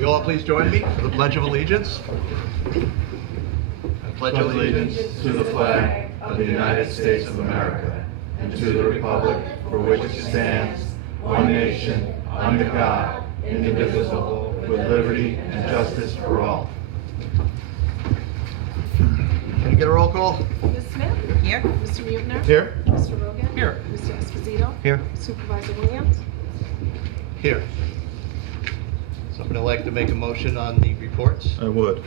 Will you all please join me for the Pledge of Allegiance? I pledge allegiance to the flag of the United States of America and to the republic for which it stands, one nation, under God, indivisible, with liberty and justice for all. Can you get a roll call? Ms. Smith? Here. Mr. Mutner? Here. Mr. Rogan? Here. Mr. Esposito? Here. Supervisor Williams? Here. Somebody like to make a motion on the reports? I would.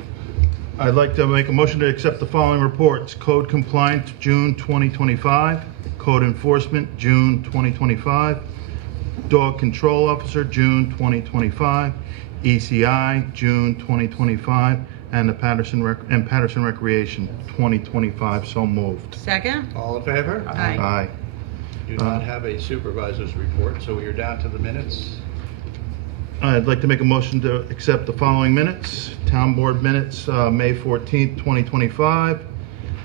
I'd like to make a motion to accept the following reports. Code compliant, June 2025. Code enforcement, June 2025. Dog control officer, June 2025. ECI, June 2025. And the Patterson Recreation, 2025. So moved. Second. All in favor? Aye. Aye. Do not have a supervisor's report, so we are down to the minutes. I'd like to make a motion to accept the following minutes. Town Board minutes, May 14th, 2025.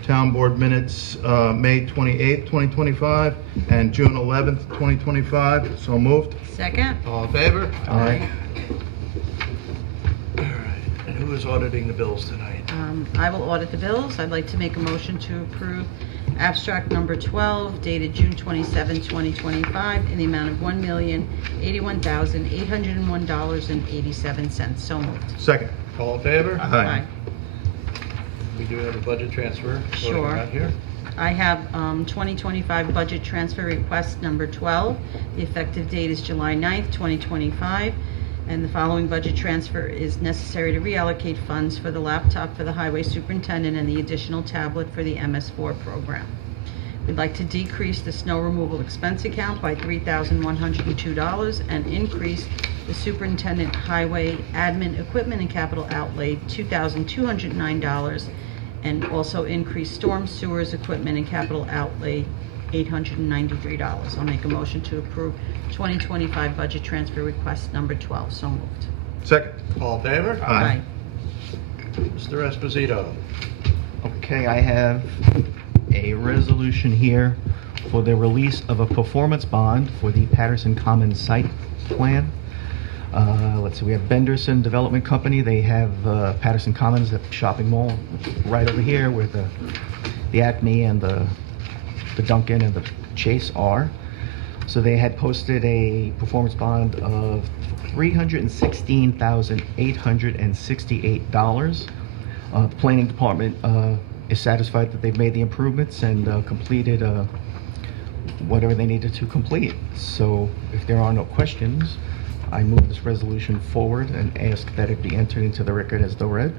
Town Board minutes, May 28th, 2025. And June 11th, 2025. So moved. Second. All in favor? Aye. All right. And who is auditing the bills tonight? I will audit the bills. I'd like to make a motion to approve abstract number 12 dated June 27, 2025 in the amount of $1,081,801.87. So moved. Second. All in favor? Aye. We do have a budget transfer. floating Sure. around here. I have 2025 budget transfer request number 12. The effective date is July 9th, 2025. And the following budget transfer is necessary to reallocate funds for the laptop for the highway superintendent and the additional tablet for the MS4 program. We'd like to decrease the snow removal expense account by $3,102 and increase the superintendent highway admin equipment and capital outlay $2,209, and also increase storm sewers equipment and capital outlay $893. I'll make a motion to approve 2025 budget transfer request number 12. So moved. Second. All in favor? Aye. Mr. Esposito. Okay, I have a resolution here for the release of a performance bond for the Patterson Commons site plan. Let's see, we have Benderson Development Company. They have Patterson Commons, the shopping mall right over here where the Acme and the Dunkin' and the Chase are. So they had posted a performance bond of $316,868. The planning department is satisfied that they've made the improvements and completed whatever they needed to complete. So if there are no questions, I move this resolution forward and ask that it be entered into the record as though read.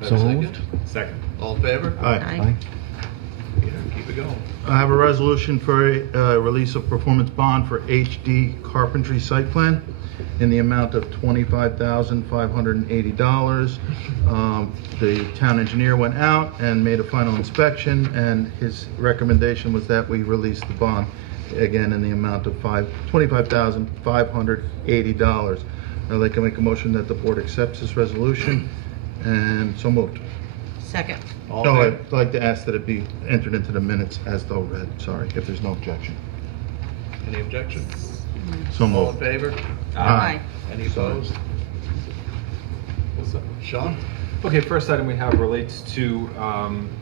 Have So a second? moved. Second. All in favor? Aye. Peter, keep it going. I have a resolution for release of performance bond for HD Carpentry site plan in the amount of $25,580. The town engineer went out and made a final inspection, and his recommendation was that we release the bond again in the amount of $25,580. I'd like to make a motion that the board accepts this resolution, and so moved. Second. All No, in favor? I'd like to ask that it be entered into the minutes as though read, sorry, if there's no objection. Any objections? So All in moved. favor? Aye. Any opposed? Sean? Okay, first item we have relates to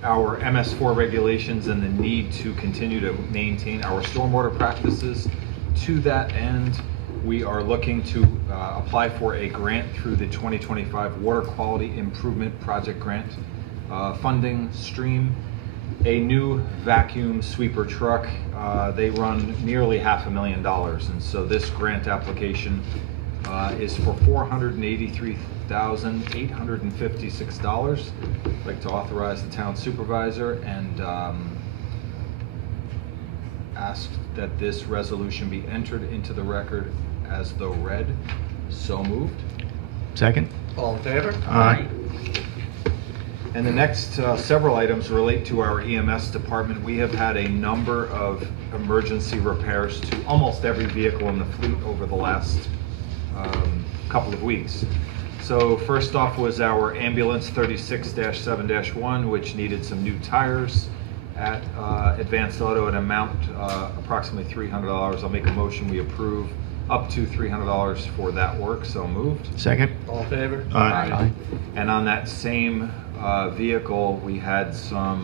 our MS4 regulations and the need to continue to maintain our stormwater practices. To that end, we are looking to apply for a grant through the 2025 Water Quality Improvement Project Grant funding stream. A new vacuum sweeper truck, they run nearly $500,000, and so this grant application is for $483,856. I'd like to authorize the town supervisor and ask that this resolution be entered into the record as though read. So moved. Second. All in favor? Aye. And the next several items relate to our EMS department. We have had a number of emergency repairs to almost every vehicle in the fleet over the last couple of weeks. So first off was our ambulance 36-7-1, which needed some new tires at Advanced Auto, an amount approximately $300. I'll make a motion we approve up to $300 for that work, so moved. Second. All in favor? Aye. And on that same vehicle, we had some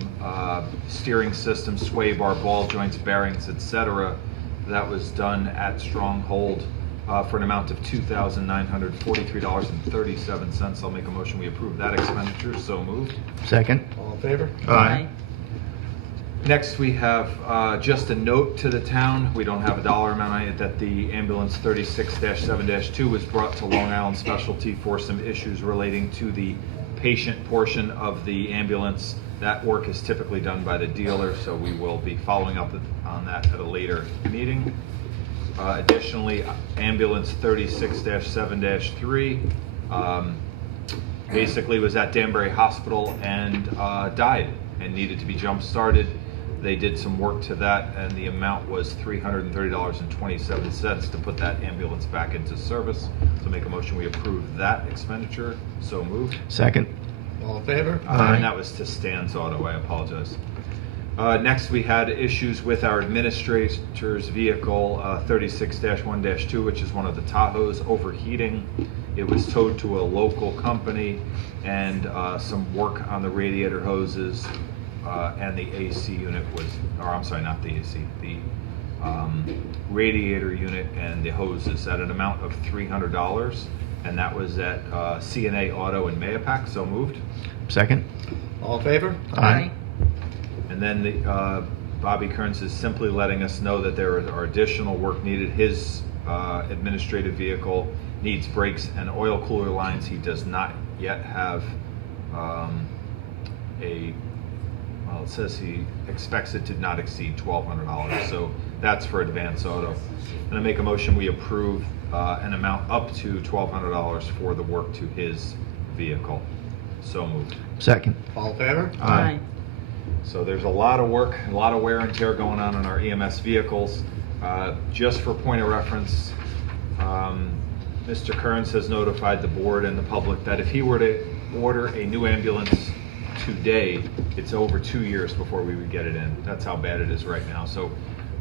steering system, sway bar, ball joints, bearings, etc. That was done at Stronghold for an amount of $2,943.37. I'll make a motion we approve that expenditure, so moved. Second. All in favor? Aye. Next, we have just a note to the town. We don't have a dollar amount on it, that the ambulance 36-7-2 was brought to Long Island Specialty for some issues relating to the patient portion of the ambulance. That work is typically done by the dealer, so we will be following up on that at a later meeting. Additionally, ambulance 36-7-3 basically was at Danbury Hospital and died and needed to be jump-started. They did some work to that, and the amount was $330.27 to put that ambulance back into service. So make a motion we approve that expenditure. So moved. Second. All in favor? And that was to Stan's Auto, I apologize. Next, we had issues with our administrator's vehicle, 36-1-2, which is one of the Tahoes, overheating. It was towed to a local company, and some work on the radiator hoses and the AC unit was, or I'm sorry, not the AC, the radiator unit and the hoses at an amount of $300. And that was at C&A Auto in Mayapack, so moved. Second. All in favor? Aye. And then the, Bobby Kearns is simply letting us know that there are additional work needed. His administrative vehicle needs brakes and oil cooler lines. He does not yet have well, it says he expects it to not exceed $1,200. So that's for Advance Auto. And I make a motion we approve an amount up to $1,200 for the work to his vehicle. So moved. Second. All in favor? Aye. So there's a lot of work, a lot of wear and tear going on our EMS vehicles. Just for point of reference, Mr. Kearns has notified the board and the public that if he were to order a new ambulance today, it's over 2 years before we would get it in. That's how bad it is right now. So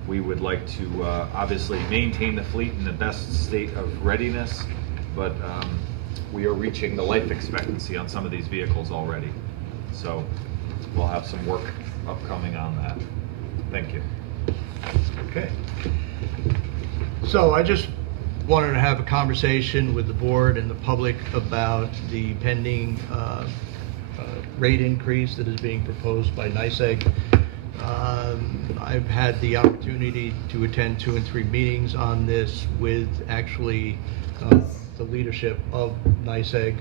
we would like to obviously maintain the fleet in the best state of readiness, but we are reaching the life expectancy on some of these vehicles already. So we'll have some work upcoming on that. Thank you. Okay. So I just wanted to have a conversation with the board and the public about the pending rate increase that is being proposed by NYSEG. I've had the opportunity to attend 2 and 3 meetings on this with actually the leadership of NYSEG.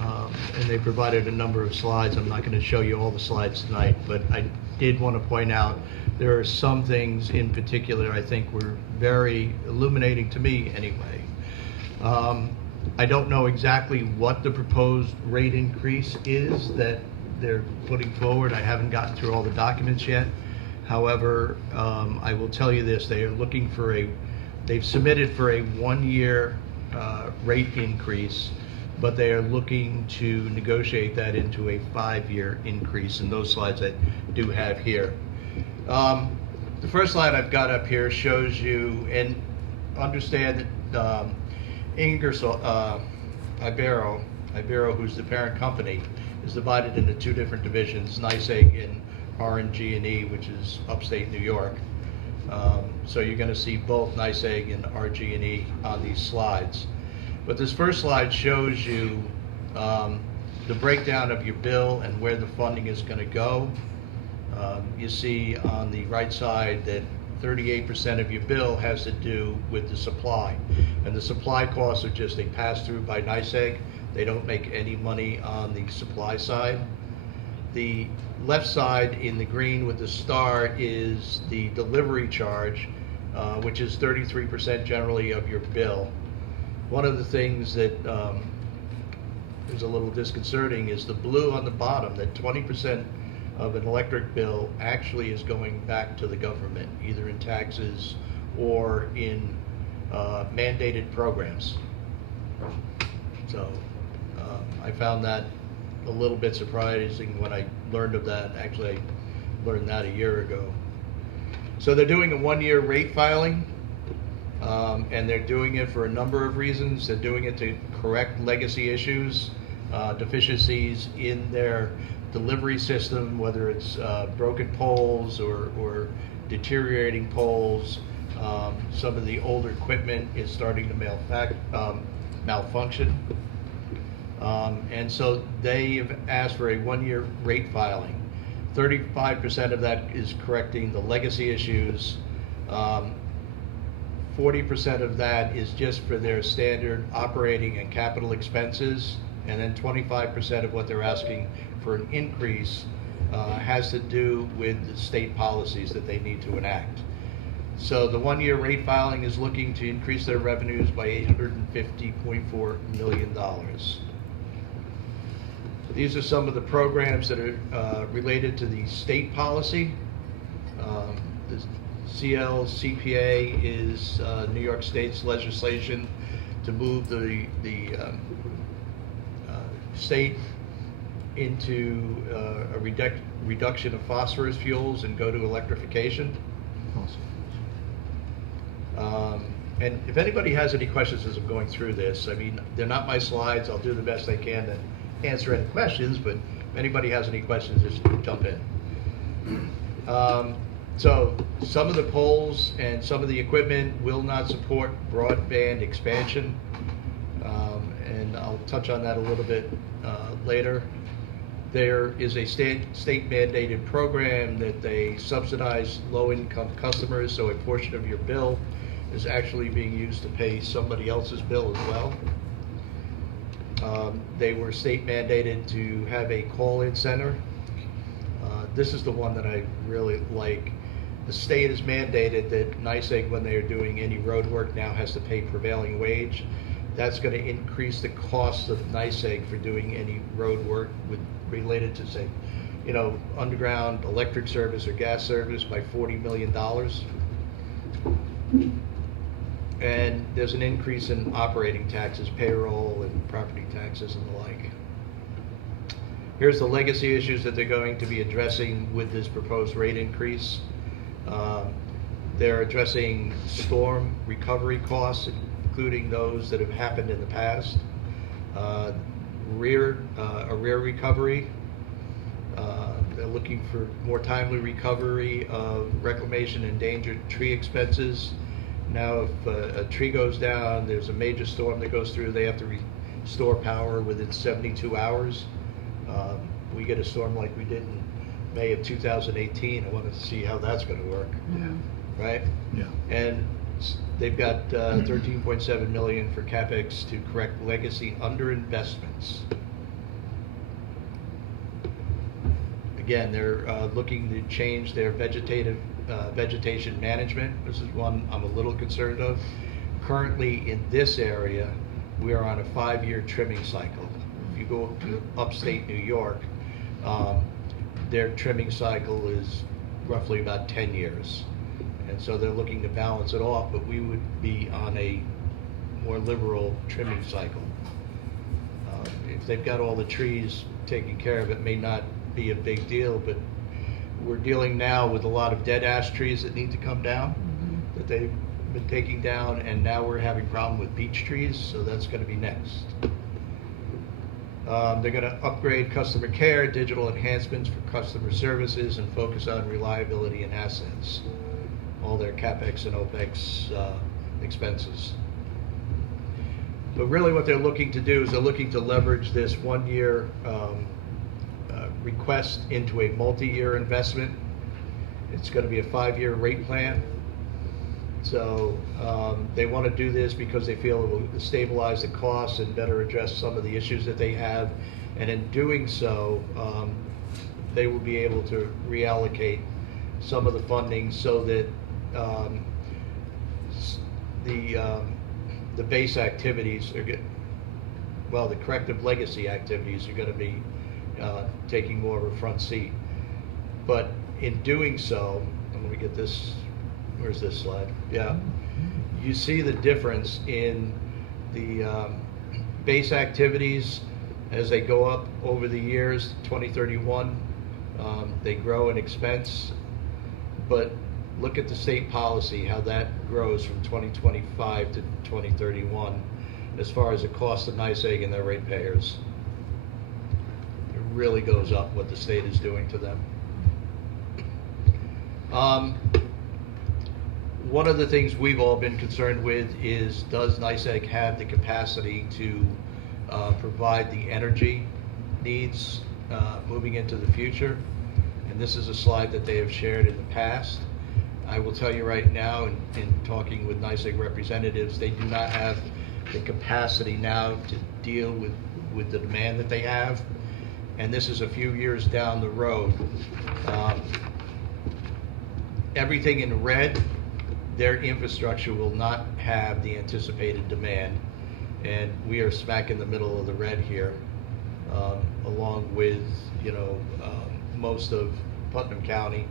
And they provided a number of slides. I'm not going to show you all the slides tonight, but I did want to point out there are some things in particular I think were very illuminating to me anyway. I don't know exactly what the proposed rate increase is that they're putting forward. I haven't gotten through all the documents yet. However, I will tell you this, they are looking for they've submitted for a 1-year rate increase, but they are looking to negotiate that into a 5-year increase, and those slides I do have here. The first slide I've got up here shows you, and understand that Ingersoll, Ibero, who's the parent company, is divided into 2 different divisions, NYSEG and RG&E, which is upstate New York. So you're going to see both NYSEG and RG&E on these slides. But this first slide shows you the breakdown of your bill and where the funding is going to go. You see on the right side that 38% of your bill has to do with the supply. And the supply costs are just a pass-through by NYSEG. They don't make any money on the supply side. The left side in the green with the star is the delivery charge, which is 33% generally of your bill. One of the things that is a little disconcerting is the blue on the bottom, that 20% of an electric bill actually is going back to the government, either in taxes or in mandated programs. So I found that a little bit surprising when I learned of that. Actually, I learned that a year ago. So they're doing a 1-year rate filing, And they're doing it for a number of reasons. They're doing it to correct legacy issues, deficiencies in their delivery system, whether it's broken poles or deteriorating poles. Some of the older equipment is starting to malfunction. And so they have asked for a 1-year rate filing. 35% of that is correcting the legacy issues. 40% of that is just for their standard operating and capital expenses. And then 25% of what they're asking for an increase has to do with the state policies that they need to enact. So the 1-year rate filing is looking to increase their revenues by $850.4 million. These are some of the programs that are related to the state policy. The CLCPA is New York State's legislation to move the state into a reduction of phosphorus fuels and go to electrification. And if anybody has any questions as I'm going through this, I mean, they're not my slides. I'll do the best I can to answer any questions, but if anybody has any questions, just jump in. So some of the poles and some of the equipment will not support broadband expansion, and I'll touch on that a little bit later. There is a state mandated program that they subsidize low-income customers, so a portion of your bill is actually being used to pay somebody else's bill as well. They were state mandated to have a call-in center. This is the one that I really like. The state has mandated that NYSEG, when they are doing any road work now, has to pay prevailing wage. That's going to increase the cost of NYSEG for doing any road work related to, say, underground electric service or gas service by $40 million. And there's an increase in operating taxes, payroll and property taxes and the like. Here's the legacy issues that they're going to be addressing with this proposed rate increase. They're addressing storm recovery costs, including those that have happened in the past. Rear recovery. They're looking for more timely recovery of reclamation and endangered tree expenses. Now, if a tree goes down, there's a major storm that goes through, they have to restore power within 72 hours. We get a storm like we did in May of 2018. I wanted to see how that's going to work. Yeah. Right? Yeah. And they've got $13.7 million for CapEx to correct legacy underinvestments. Again, they're looking to change their vegetation management. This is one I'm a little concerned of. Currently in this area, we are on a 5-year trimming cycle. If you go to upstate New York, their trimming cycle is roughly about 10 years. And so they're looking to balance it off, but we would be on a more liberal trimming cycle. If they've got all the trees taken care of, it may not be a big deal, but we're dealing now with a lot of dead ash trees that need to come down, that they've been taking down, and now we're having a problem with beech trees, so that's going to be next. They're going to upgrade customer care, digital enhancements for customer services, and focus on reliability and assets. All their CapEx and OpEx expenses. But really what they're looking to do is they're looking to leverage this 1-year request into a multi-year investment. It's going to be a 5-year rate plan. So they want to do this because they feel it will stabilize the costs and better address some of the issues that they have. And in doing so, they will be able to reallocate some of the funding so that the base activities are the corrective legacy activities are going to be taking more of a front seat. But in doing so, I'm going to get this. Where's this slide? Yeah. You see the difference in the base activities as they go up over the years. 2031, they grow in expense, but look at the state policy, how that grows from 2025 to 2031 as far as the cost of NYSEG and their ratepayers. It really goes up what the state is doing to them. One of the things we've all been concerned with is, does NYSEG have the capacity to provide the energy needs moving into the future? And this is a slide that they have shared in the past. I will tell you right now, in talking with NYSEG representatives, they do not have the capacity now to deal with the demand that they have. And this is a few years down the road. Everything in red, their infrastructure will not have the anticipated demand. And we are smack in the middle of the red here, along with, most of Putnam County,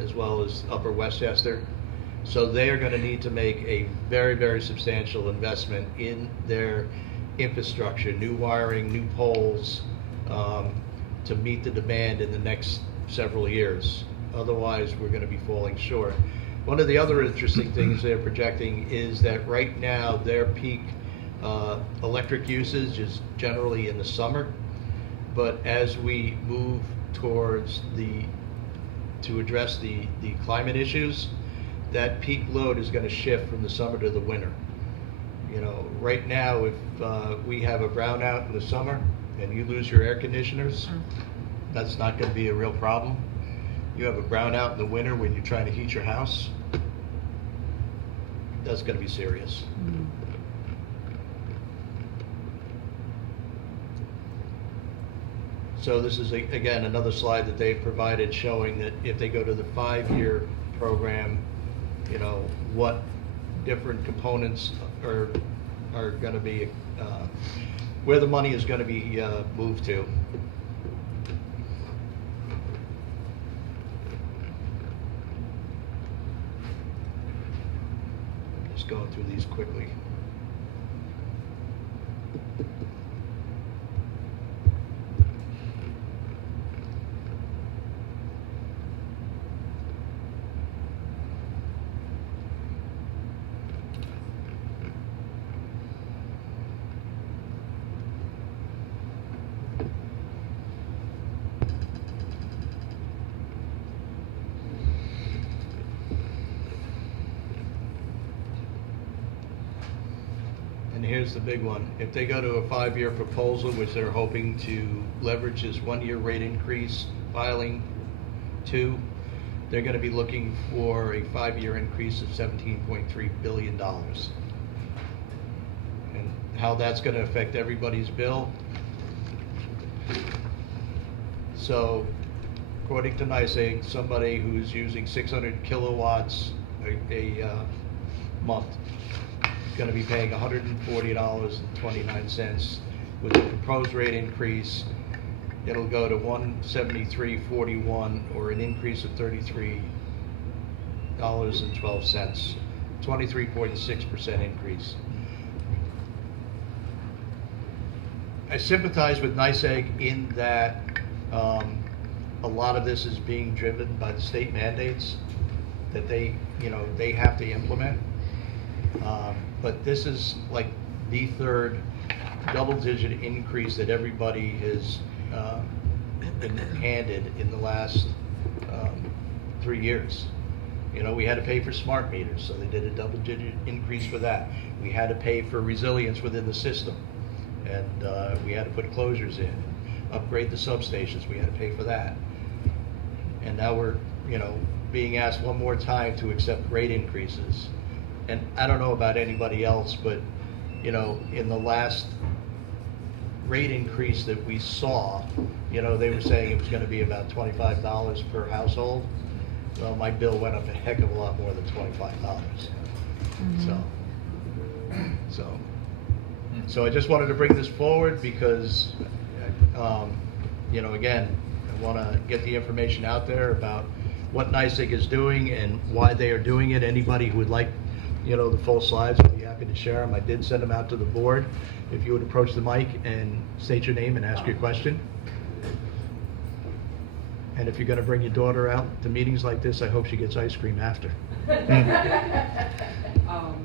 as well as Upper Westchester. So they are going to need to make a very, very substantial investment in their infrastructure, new wiring, new poles, to meet the demand in the next several years. Otherwise, we're going to be falling short. One of the other interesting things they're projecting is that right now their peak electric usage is generally in the summer, but as we move towards to address the climate issues, that peak load is going to shift from the summer to the winter. Right now, if we have a brownout in the summer and you lose your air conditioners, that's not going to be a real problem. You have a brownout in the winter when you're trying to heat your house, that's going to be serious. So this is, again, another slide that they've provided showing that if they go to the 5-year program, what different components are going to be, where the money is going to be moved to. Just going through these quickly. And here's the big one. If they go to a 5-year proposal, which they're hoping to leverage this 1-year rate increase filing to, they're going to be looking for a 5-year increase of $17.3 billion. And how that's going to affect everybody's bill. So, according to NYSEG, somebody who's using 600 kilowatts a month going to be paying $140.29. With the proposed rate increase, it'll go to $173.41, or an increase of $33.12, 23.6% increase. I sympathize with NYSEG in that a lot of this is being driven by the state mandates that they have to implement. But this is like the third double-digit increase that everybody has been handed in the last 3 years. We had to pay for smart meters, so they did a double-digit increase for that. We had to pay for resilience within the system, and we had to put closures in, upgrade the substations. We had to pay for that. And now we're, being asked one more time to accept rate increases. And I don't know about anybody else, but, in the last rate increase that we saw, they were saying it was going to be about $25 per household. Well, my bill went up a heck of a lot more than $25. So I just wanted to bring this forward because, again, I want to get the information out there about what NYSEG is doing and why they are doing it. Anybody who would like the full slides, I'd be happy to share them. I did send them out to the board. If you would approach the mic and state your name and ask your question. And if you're gonna bring your daughter out to meetings like this, I hope she gets ice cream after.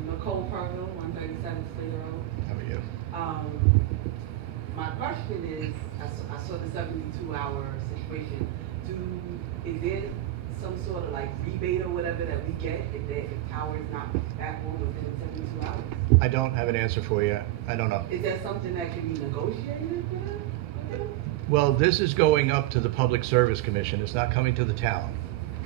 Nicole Purville, 137 Slater Road. How are you? My question is, I saw the 72-hour situation. Is there some sort of like rebate or whatever that we get if power is not back on within 72 hours? I don't have an answer for you. I don't know. Is that something that can be negotiated with them? Well, this is going up to the Public Service Commission. It's not coming to the town.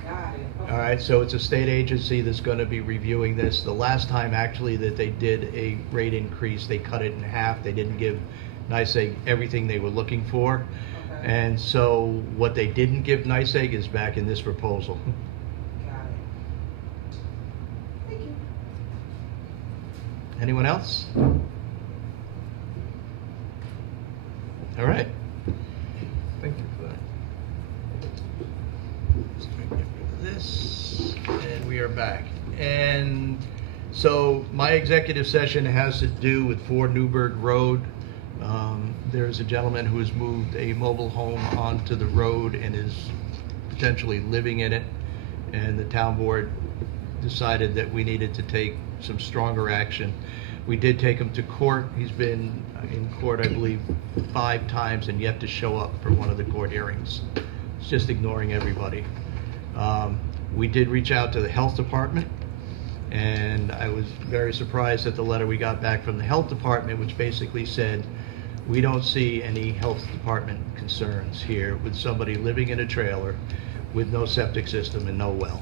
Got it. Okay. All right, so it's a state agency that's going to be reviewing this. The last time actually that they did a rate increase, they cut it in half. They didn't give NYSEG everything they were looking for. Okay. And so what they didn't give NYSEG is back in this proposal. Got it. Thank you. Anyone else? All right. Thank you for that. Let's get rid of this, and we are back. And so my executive session has to do with 4 Newburgh Road. There's a gentleman who has moved a mobile home onto the road and is potentially living in it. And the town board decided that we needed to take some stronger action. We did take him to court. He's been in court, I believe, 5 times and yet to show up for one of the court hearings. He's just ignoring everybody. We did reach out to the health department, and I was very surprised at the letter we got back from the health department, which basically said, we don't see any health department concerns here with somebody living in a trailer with no septic system and no well.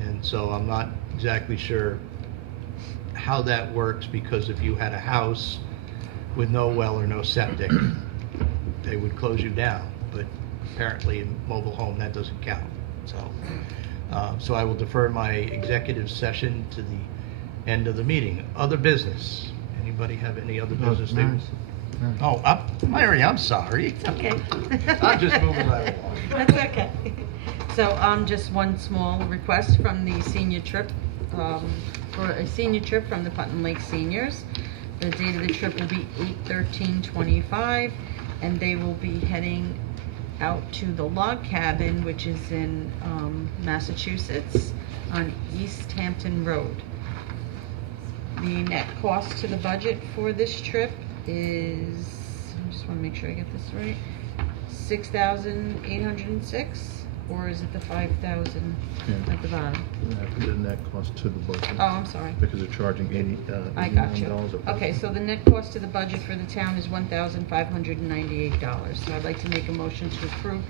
And so I'm not exactly sure how that works, because if you had a house with no well or no septic, they would close you down. But apparently in mobile home, that doesn't count. So I will defer my executive session to the end of the meeting. Other business. Anybody have any other business? Oh, Larry, I'm sorry. It's okay. I'm just moving right along. That's okay. So, just one small request from the senior trip, for a senior trip from the Putnam Lake Seniors. The date of the trip will be 8/13/25, and they will be heading out to the log cabin, which is in Massachusetts, on East Hampton Road. The net cost to the budget for this trip is, I just want to make sure I get this right, 6,806, or is it the 5,000 at the bottom? The net cost to the budget. Oh, I'm sorry. Because they're charging I got you. $89. Okay, so the net cost to the budget for the town is $1,598. So I'd like to make a motion to approve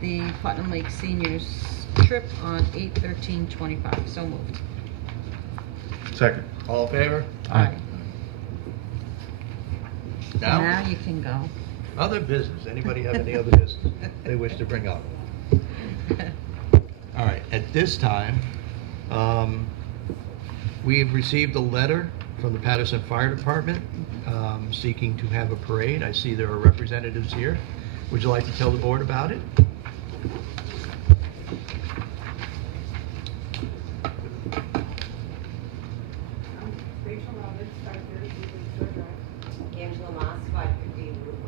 the Putnam Lake Seniors trip on 8/13/25. So moved. Second. All in favor? Aye. Now? Now you can go. Other business. Anybody have any other business they wish to bring up? All right, at this time, we have received a letter from the Patterson Fire Department seeking to have a parade. I see there are representatives here. Would you like to tell the board about it? Rachel Roberts, 530 East Drive. Angela Moss, 550 Route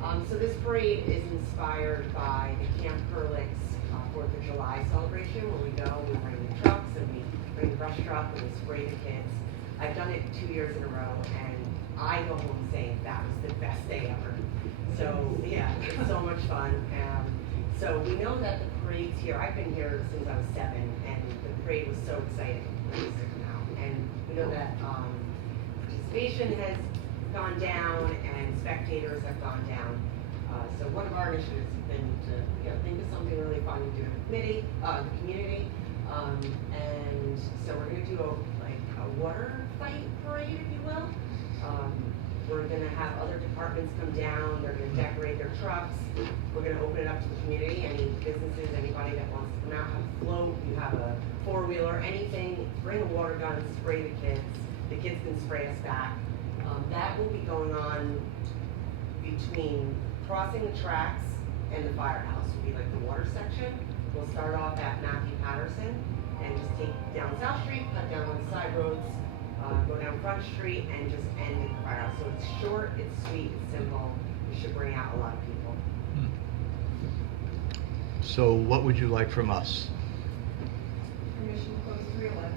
164. So this parade is inspired by the Camp Hurlick's 4th of July celebration, where we go, we bring the trucks, and we bring the brush truck, and we spray the kids. I've done it 2 years in a row, and I go home saying that was the best day ever. So, yeah, it's so much fun. So we know that the parade's here. I've been here since I was 7, and the parade was so exciting now. And we know that participation has gone down and spectators have gone down. So one of our initiatives has been to think of something really fun to do in the community. And so we're going to do a water fight parade, if you will. We're going to have other departments come down. They're going to decorate their trucks. We're going to open it up to the community. Any businesses, anybody that wants to come out, have a float, you have a 4-wheeler, anything, bring a water gun, spray the kids. The kids can spray us back. That will be going on between crossing the tracks and the firehouse. Will be like the water section. We'll start off at Matthew Patterson and just take down South Street, cut down on the side roads, go down Front Street, and just end at the firehouse. So it's short, it's sweet, it's simple. it should bring out a lot of people. So what would you like from us? Permission to close 311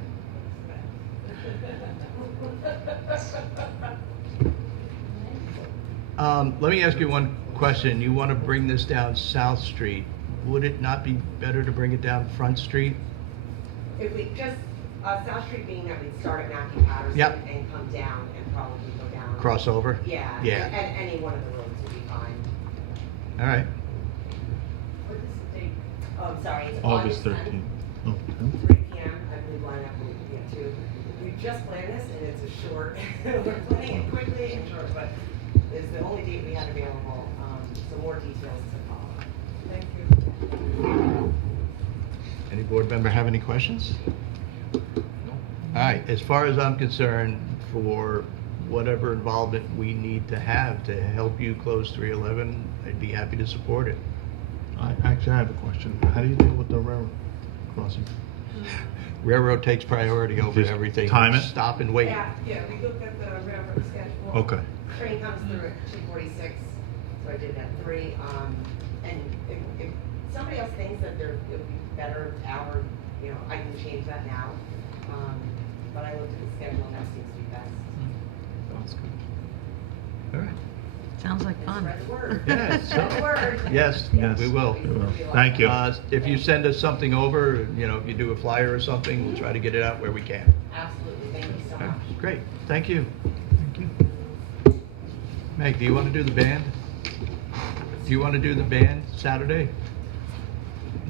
Let me ask you one question. You want to bring this down South Street. Would it not be better to bring it down Front Street? If we just, South Street being that we'd start at Matthew Patterson Yep. and come down and probably go down. Crossover? Yeah. Yeah. And any one of the roads would be fine. All right. What is the date? Oh, I'm sorry, it's August August 13th. 10th, Oh, 3 p.m. I believe lineup will be at 2. We just planned this and it's a short, we're planning it quickly and short, but it's the only date we had available. So more details to follow. Thank you. Any board member have any questions? All right, as far as I'm concerned, for whatever involvement we need to have to help you close 311, I'd be happy to support it. I actually have a question. How do you deal with the railroad crossing? Railroad takes priority over Just everything. time it? Stop and wait. Yeah, we looked at the railroad schedule. Okay. Train comes through at 2:46, so I did that 3. And if somebody else thinks that it would be better hour, I can change that now. But I looked at the schedule and that seems to be best. Sounds good. All right. Sounds like And fun. spread the word. Yeah, Spread the word. Yes, Yes. we will. Thank you. If you send us something over, if you do a flyer or something, we'll try to get it out where we can. Absolutely, thank you so Okay, much. Great, thank you. Thank you. Meg, do you want to do the band? Do you want to do the band Saturday?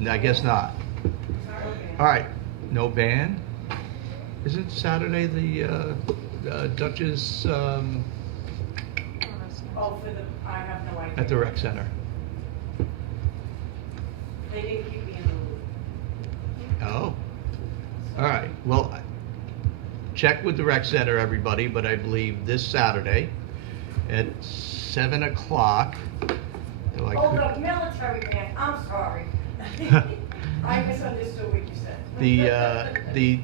I guess not. All right, no band? Isn't Saturday the Duchess Oh, for the, I have no idea. at the rec center? They didn't keep me in the loop. Oh, all right. Well, check with the rec center, everybody, but I believe this Saturday at 7 o'clock. though I Oh, could- the military band, I'm sorry. I misunderstood what you said. The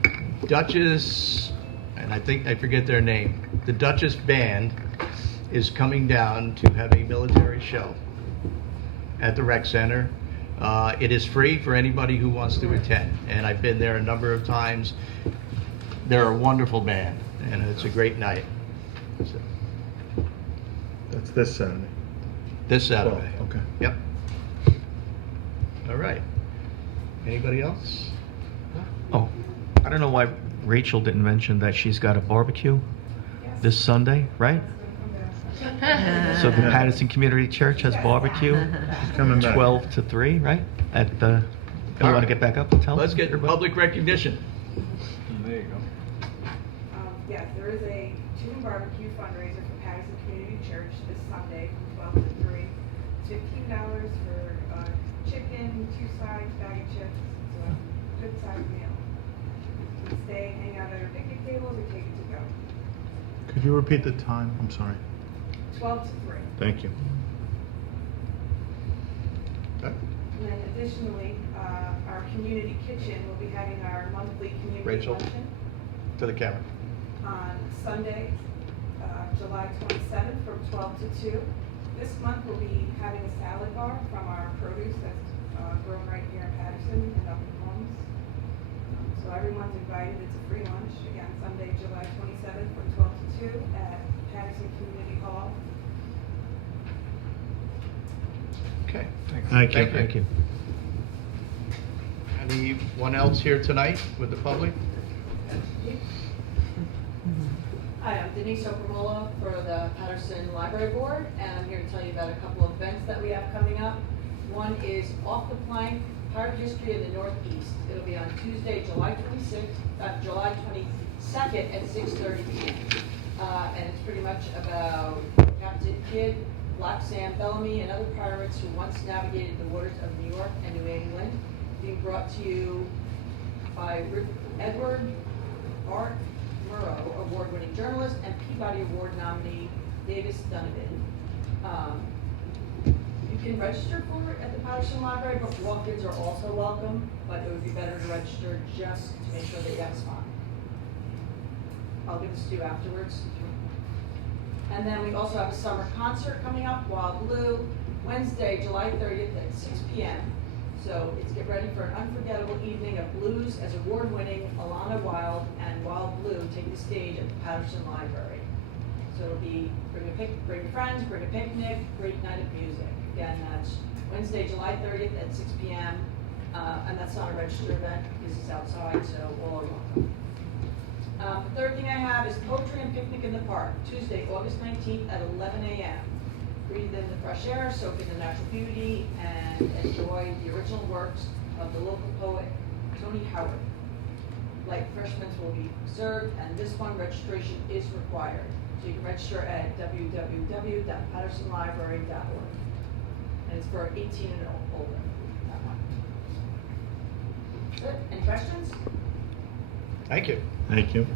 Duchess, and I forget their name, the Duchess Band is coming down to have a military show at the rec center. It is free for anybody who wants to attend, and I've been there a number of times. They're a wonderful band, and it's a great night. So, That's this Saturday. this Saturday. Well, okay. Yep. All right. Anybody else? Oh, I don't know why Rachel didn't mention that she's got a barbecue this Sunday, right? So the Patterson Community Church has barbecue, She's coming back. 12 to 3, right? At the, you want to get back up and tell Let's us? get public recognition. There you go. Yes, there is a tune barbecue fundraiser for Patterson Community Church this Sunday from 12 to 3. $15 for chicken, 2 sides, bag of chips. It's a good sized meal. You can stay, hang out at our picnic tables, or take it to go. Could you repeat the time? I'm sorry. 12 to 3. Thank you. Okay. And then additionally, our community kitchen will be having our monthly community Rachel. luncheon To the camera. on Sunday, July 27th from 12 to 2. This month we'll be having a salad bar from our produce that's grown right here in Patterson and up in Holmes. So everyone's invited. It's a free lunch. Again, Sunday, July 27th from 12 to 2 at Patterson Community Hall. Okay. Thank you. Thank you. Anyone else here tonight with the public? Hi, I'm Denise Opromola for the Patterson Library Board, and I'm here to tell you about a couple of events that we have coming up. One is Off the Plank, Pirate History of the Northeast. It'll be on Tuesday, July 22nd at 6:30 p.m. And it's pretty much about Captain Kidd, Black Sam Bellamy, and other pirates who once navigated the waters of New York and New England. Being brought to you by Edward R. Murrow, award-winning journalist, and Peabody Award nominee Davis Donovan. You can register for it at the Patterson Library, but walk-ins are also welcome, but it would be better to register just to make sure that you have a spot. I'll give this to you afterwards. And then we also have a summer concert coming up, Wild Blue, Wednesday, July 30th at 6 p.m. So it's get ready for an unforgettable evening of blues as award-winning Alana Wilde and Wild Blue take the stage at the Patterson Library. So it'll be bring friends, bring a picnic, great night of music. Again, that's Wednesday, July 30th at 6 p.m. And that's not a registered event because it's outside, so all are welcome. The third thing I have is poetry and picnic in the park, Tuesday, August 19th at 11 a.m. Breathe in the fresh air, soak in the natural beauty, and enjoy the original works of the local poet, Tony Howard. Light refreshments will be served, and this one registration is required. So you can register at www.pattersonlibrary.org. And it's for 18 and older, that one. Good, any questions? Thank you. Thank you.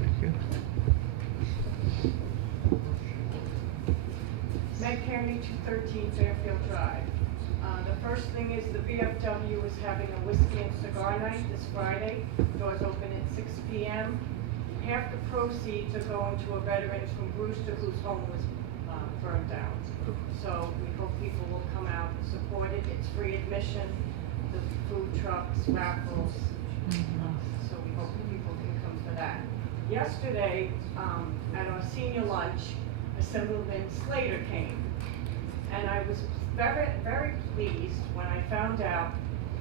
Meg Kearney, 213 Fairfield Drive. The first thing is the VFW is having a whiskey and cigar night this Friday. Doors open at 6 p.m. Half the proceeds are going to a veteran from Brewster whose home was burned down. So we hope people will come out and support it. It's free admission, the food trucks, raffles. So we hope people can come for that. Yesterday, at our senior lunch, Assemblyman Slater came. And I was very, very pleased when I found out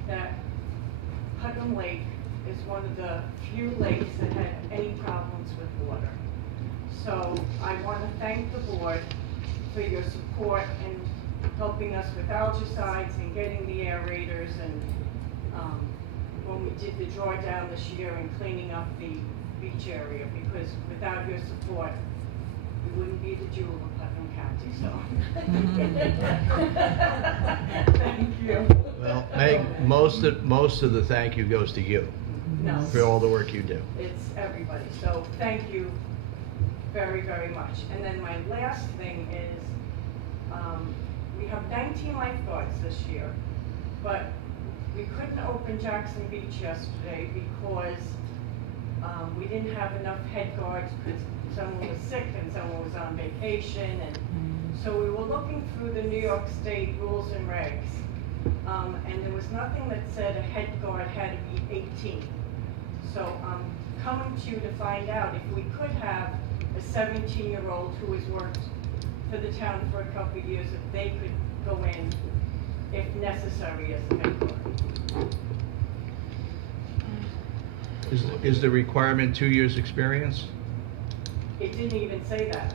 that Putnam Lake is one of the few lakes that had any problems with water. So I want to thank the board for your support in helping us with algicides and getting the aerators and when we did the drawdown this year and cleaning up the beach area, because without your support, we wouldn't be the jewel of Putnam County, so. Thank you. Well, Meg, most of the thank you goes to you No, for all the work you do. it's everybody, so thank you very, very much. And then my last thing is, we have 19 lifeguards this year, but we couldn't open Jackson Beach yesterday because we didn't have enough head guards because someone was sick and someone was on vacation, and so we were looking through the New York State rules and regs, and there was nothing that said a head guard had to be 18. So I'm coming to you to find out if we could have a 17-year-old who has worked for the town for a couple of years, if they could go in if necessary as a head guard. Is the requirement 2 years' experience? It didn't even say that.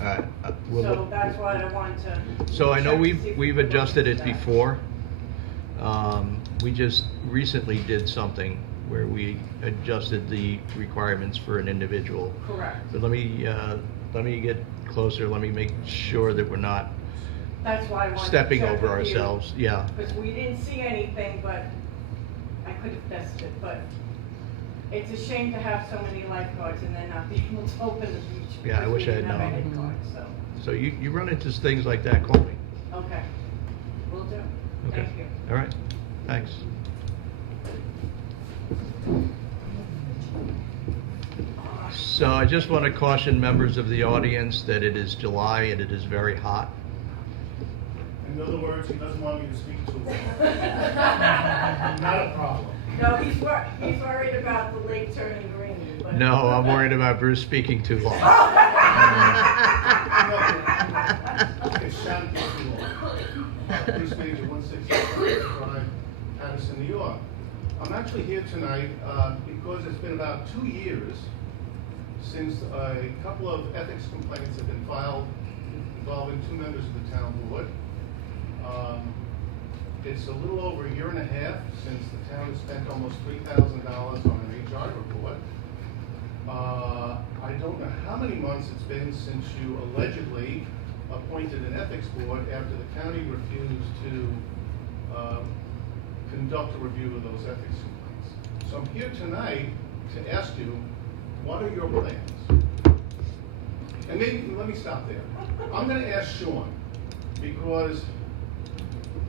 All right. We'll So look- that's why I want to. So I know check to see if we've we can adjusted look it at that. before. We just recently did something where we adjusted the requirements for an individual. Correct. But let me get closer, let me make sure that we're not That's why I wanted to stepping check over with you, ourselves, yeah. Because we didn't see anything, but I could have guessed it, but it's a shame to have so many lifeguards and then not be able to open the beach. Yeah, I because wish we I had didn't have a known. head guard, so, So you run into things like that, call me. okay. Will do. Okay. Thank you. All right, thanks. So I just want to caution members of the audience that it is July and it is very hot. In other words, he doesn't want me to speak too long. Not a problem. No, he's worried about the lake turning green, but. No, I'm worried about Bruce speaking too long. It's Shannon Police Major 165 Drive, Patterson, New York. I'm actually here tonight because it's been about 2 years since a couple of ethics complaints have been filed involving 2 members of the town board. It's a little over a year and a half since the town has spent almost $3,000 on an HR report. I don't know how many months it's been since you allegedly appointed an ethics board after the county refused to conduct a review of those ethics complaints. So I'm here tonight to ask you, what are your plans? And maybe, let me stop there. I'm gonna ask Sean, because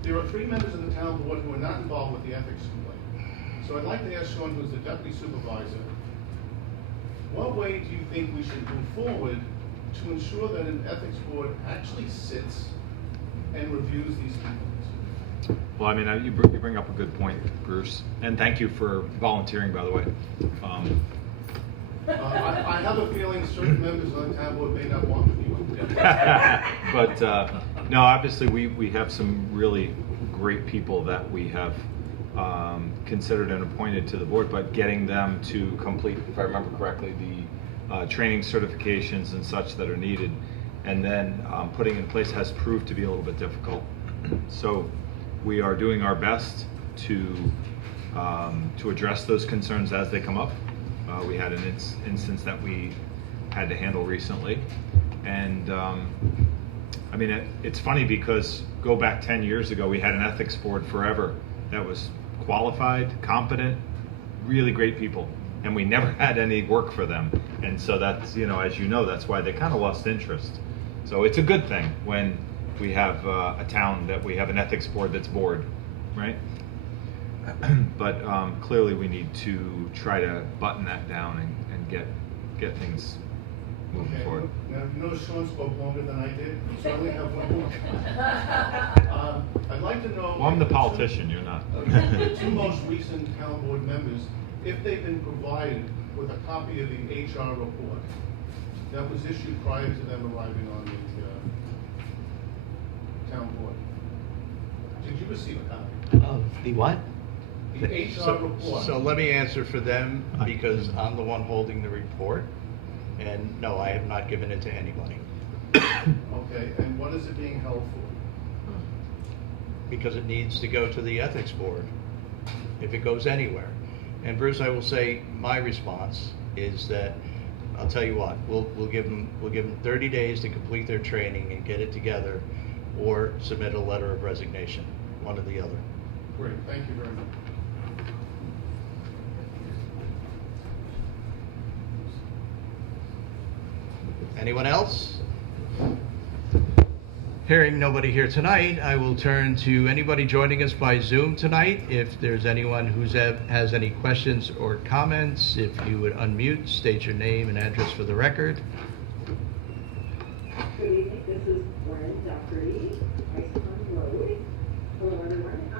there are 3 members of the town board who are not involved with the ethics complaint. So I'd like to ask Sean, who's the deputy supervisor, what way do you think we should move forward to ensure that an ethics board actually sits and reviews these people? Well, I mean, you bring up a good point, Bruce, and thank you for volunteering, by the way. I have a feeling certain members of the town board may not want to be one. But no, obviously we have some really great people that we have considered and appointed to the board, but getting them to complete, if I remember correctly, the training certifications and such that are needed, and then putting in place has proved to be a little bit difficult. So we are doing our best to address those concerns as they come up. We had an instance that we had to handle recently, and I mean, it's funny because go back 10 years ago, we had an ethics board forever that was qualified, competent, really great people, and we never had any work for them. And so that's, as you know, that's why they kind of lost interest. So it's a good thing when we have a town that we have an ethics board that's bored, right? But clearly we need to try to button that down and get things moving Okay, forward. now, you notice Sean spoke longer than I did, so I only have one more. I'd like to know. Well, I'm the politician, you're not. The two most recent town board members, if they've been provided with a copy of the HR report that was issued prior to them arriving on the town board. Did you receive a copy? Of the what? The HR report. So let me answer for them, because I'm the one holding the report, and no, I have not given it to anybody, Okay, and what is it being held for? because it needs to go to the ethics board, if it goes anywhere. And Bruce, I will say, my response is that, I'll tell you what, we'll give them 30 days to complete their training and get it together, or submit a letter of resignation, one or the other. Great, thank you very much. Anyone else? Hearing nobody here tonight, I will turn to anybody joining us by Zoom tonight. If there's anyone who has any questions or comments, if you would unmute, state your name and address for the record. Good evening, this is Gwen Dockery, Ice Pond Road. Hello, everyone. My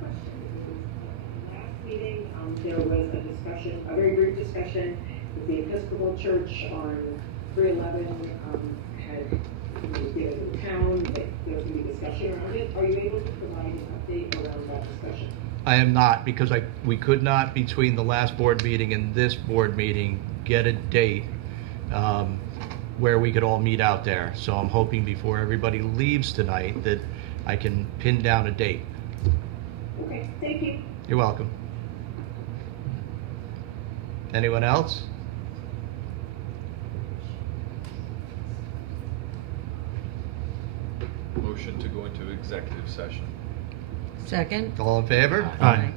question is, last meeting, there was a discussion, a very brief discussion with the Episcopal Church on 311, had given the town, that there was going to be discussion around it. Are you able to provide an update around that discussion? I am not, because we could not, between the last board meeting and this board meeting, get a date where we could all meet out there. So I'm hoping before everybody leaves tonight that I can pin down a date. Okay, thank you. You're welcome. Anyone else? Motion to go into executive session. Second? All in favor? Aye.